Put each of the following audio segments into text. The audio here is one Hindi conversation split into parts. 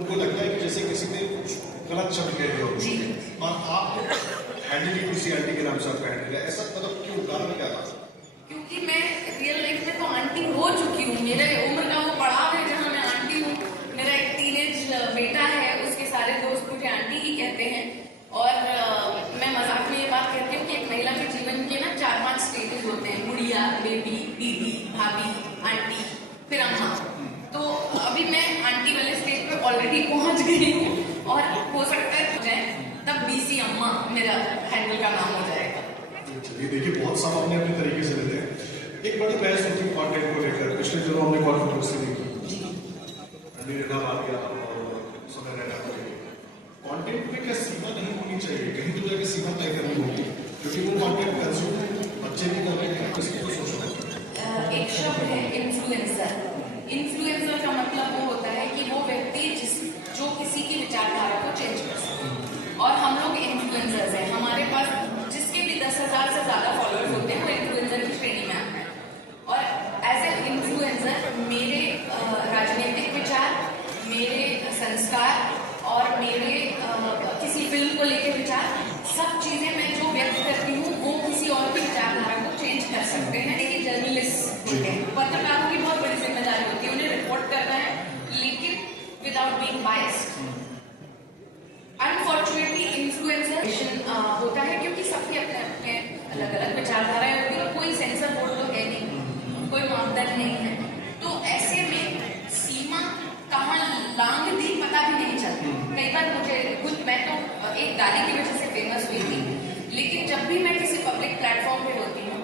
उनको लगता है कि जैसे किसी ने कुछ गलत शब्द कह दिया हो और आप हैंडल किसी आंटी के नाम से आपका हैंडल है, ऐसा मतलब क्यों, कारण क्या था? क्योंकि मैं रियल लाइफ में तो आंटी हो चुकी हूँ। मेरे उम्र का वो पड़ाव है जहाँ मैं आंटी हूँ। मेरा एक टीनेज बेटा है, उसके सारे दोस्त मुझे आंटी ही कहते हैं। और मैं मजाक में ये बात कहती हूँ कि एक महिला के जीवन के ना 4-5 स्टेजेस होते हैं: गुड़िया, बेबी, दीदी, भाभी, आंटी, फिर अम्मा। तो अभी मैं आंटी वाले स्टेज पे ऑलरेडी पहुंच गई हूँ और हो सकता है हो जाए तब बीसी अम्मा मेरा हैंडल का नाम हो जाएगा। चलिए देखिए, बहुत सब अपने अपने तरीके से लेते हैं। एक बड़ी बहस होती है कंटेंट को लेकर। पिछले दिनों हमने कॉन्फ्रेंस देखी, बात किया और समय रहना पड़ेगा। कंटेंट पे क्या सीमा नहीं होनी चाहिए? कहीं तो जाके सीमा तय करनी होगी, क्योंकि वो कंटेंट कंज्यूम बच्चे भी कर रहे हैं, किसी को सोचना। एक शब्द है इन्फ्लुएंसर। इन्फ्लुएंसर का मतलब वो होता है कि वो व्यक्ति जो किसी की विचारधारा को चेंज कर सके। और हम लोग इन्फ्लुएंसर्स हैं। हमारे पास जिसके भी 10,000 से ज्यादा फॉलोअर्स होते हैं वो इन्फ्लुएंसर की श्रेणी में आते हैं। और एज ए इन्फ्लुएंसर मेरे राजनीतिक विचार, मेरे संस्कार और मेरे किसी फिल्म को लेकर विचार, सब चीजें मैं जो व्यक्त करती हूँ वो किसी और की विचारधारा को चेंज कर सकते हैं। लेकिन जर्नलिस्ट होते हैं, पत्रकारों की बहुत बड़ी जिम्मेदारी होती है, उन्हें रिपोर्ट करना है, लेकिन without being biased. Unfortunately influencer होता है क्योंकि सबके अपने अपने अलग अलग विचारधाराएं होती है। कोई सेंसर बोर्ड तो है नहीं, कोई मापदंड नहीं है। तो ऐसे में सीमा कहाँ लांग दी पता भी नहीं चलती। कई बार मैं तो एक गाली की वजह से फेमस हुई थी, लेकिन जब भी मैं किसी पब्लिक प्लेटफॉर्म पे होती हूँ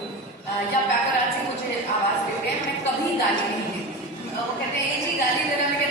या पैपराज़ी मुझे आवाज देते हैं, मैं कभी गाली नहीं देती। वो कहते हैं ये जी गाली दे रहा है,